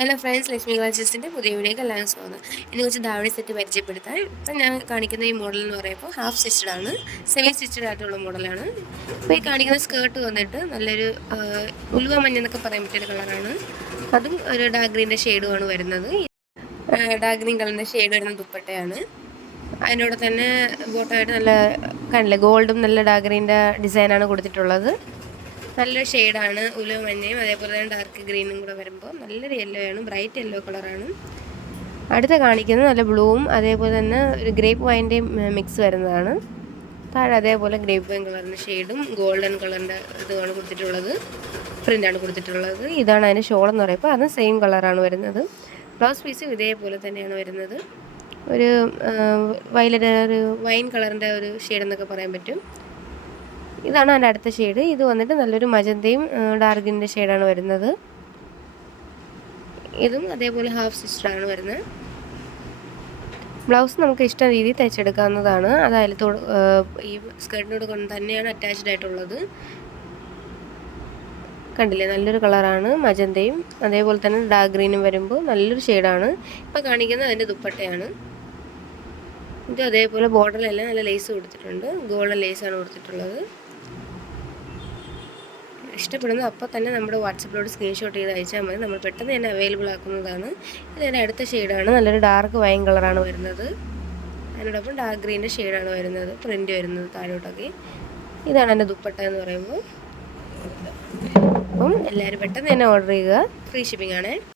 Hello friends, Lakshmi കളക്ഷൻസിൻ്റെ പുതിയ വീഡിയോക്ക് എല്ലാവരും സ്വാഗതം. ഇന്ന് കുറച്ച് ധാവണി സെറ്റ് പരിചയപ്പെടുത്താൻ. ഇപ്പം ഞാൻ കാണിക്കുന്ന ഈ മോഡൽ എന്ന് പറയുമ്പോൾ ഹാഫ് സ്റ്റിച്ചഡ് ആണ്, സെമി സ്റ്റിച്ചഡ് ആയിട്ടുള്ള മോഡലാണ്. ഇപ്പോൾ ഈ കാണിക്കുന്ന സ്കേർട്ട് വന്നിട്ട് നല്ലൊരു ഉലുവ മഞ്ഞ എന്നൊക്കെ പറയാൻ പറ്റിയൊരു കളറാണ്. അതും ഒരു ഡാർക്ക് ഗ്രീൻ്റെ ഷെയ്ഡുമാണ് വരുന്നത്. ഡാർക്ക് ഗ്രീൻ കളറിൻ്റെ ഷെയ്ഡ് വരുന്ന ദുപ്പട്ടയാണ്. അതിനോട് തന്നെ ബോട്ടമായിട്ട് നല്ല കണ്ടില്ലേ, ഗോൾഡും നല്ല ഡാർക്ക് ഗ്രീൻ്റെ ഡിസൈനാണ് കൊടുത്തിട്ടുള്ളത്. നല്ലൊരു ഷെയ്ഡാണ്, ഉലുവ മഞ്ഞയും അതേപോലെ തന്നെ ഡാർക്ക് ഗ്രീനും കൂടെ വരുമ്പോൾ നല്ലൊരു യെല്ലോ ആണ്, ബ്രൈറ്റ് യെല്ലോ കളറാണ്. അടുത്ത കാണിക്കുന്നത് നല്ല ബ്ലൂവും അതേപോലെ തന്നെ ഒരു ഗ്രേപ്പ് വൈൻ്റെയും മിക്സ് വരുന്നതാണ്. താഴെ അതേപോലെ ഗ്രേപ്പ് വൈൻ കളറിൻ്റെ ഷെയ്ഡും ഗോൾഡൻ കളറിൻ്റെ ഇതുമാണ് കൊടുത്തിട്ടുള്ളത്, പ്രിൻ്റാണ് കൊടുത്തിട്ടുള്ളത്. ഇതാണ് അതിൻ്റെ ഷോളെന്ന് പറയുമ്പോൾ അത് സെയിം കളറാണ് വരുന്നത്. ബ്ലൗസ് പീസും ഇതേപോലെ തന്നെയാണ് വരുന്നത്. ഒരു വയലറ്റ്, ഒരു വൈൻ കളറിൻ്റെ ഒരു ഷെയ്ഡെന്നൊക്കെ പറയാൻ പറ്റും. ഇതാണ് അതിൻ്റെ അടുത്ത ഷെയ്ഡ്. ഇത് വന്നിട്ട് നല്ലൊരു മജന്തയും ഡാർക്കിൻ്റെ ഷെയ്ഡാണ് വരുന്നത്. ഇതും അതേപോലെ ഹാഫ് സ്റ്റിച്ചഡാണ് വരുന്നത്. ബ്ലൗസ് നമുക്ക് ഇഷ്ട രീതിയിൽ തയ്ച്ചെടുക്കാവുന്നതാണ്. അതായത് ഈ സ്കേർട്ടിനോട് കൊണ്ട് തന്നെയാണ് അറ്റാച്ച്ഡ് ആയിട്ടുള്ളത്. കണ്ടില്ലേ, നല്ലൊരു കളറാണ്, മജന്തയും അതേപോലെ തന്നെ ഡാർക്ക് ഗ്രീനും വരുമ്പോൾ നല്ലൊരു ഷെയ്ഡാണ്. ഇപ്പോൾ കാണിക്കുന്നത് അതിൻ്റെ ദുപ്പട്ടയാണ്. ഇത് അതേപോലെ ബോർഡറിലെല്ലാം നല്ല ലേസ് കൊടുത്തിട്ടുണ്ട്, ഗോൾഡൻ ലേസാണ് കൊടുത്തിട്ടുള്ളത്. ഇഷ്ടപ്പെടുന്നത് അപ്പോൾ തന്നെ നമ്മുടെ വാട്സപ്പിലോട്ട് സ്ക്രീൻഷോട്ട് ചെയ്ത് അയച്ചാൽ മതി, നമ്മൾ പെട്ടെന്ന് തന്നെ അവൈലബിൾ ആക്കുന്നതാണ്. ഇതിൻ്റെ അടുത്ത ഷെയ്ഡാണ്, നല്ലൊരു ഡാർക്ക് വൈൻ കളറാണ് വരുന്നത്. അതിനോടൊപ്പം ഡാർക്ക് ഗ്രീൻ്റെ ഷെയ്ഡാണ് വരുന്നത്, പ്രിൻ്റ് വരുന്നത് താഴോട്ടൊക്കെ. ഇതാണ് എൻ്റെ ദുപ്പട്ട എന്ന് പറയുമ്പോൾ. അപ്പം എല്ലാവരും പെട്ടെന്ന് തന്നെ ഓർഡർ ചെയ്യുക, ഫ്രീ ഷിപ്പിംഗ് ആണ്.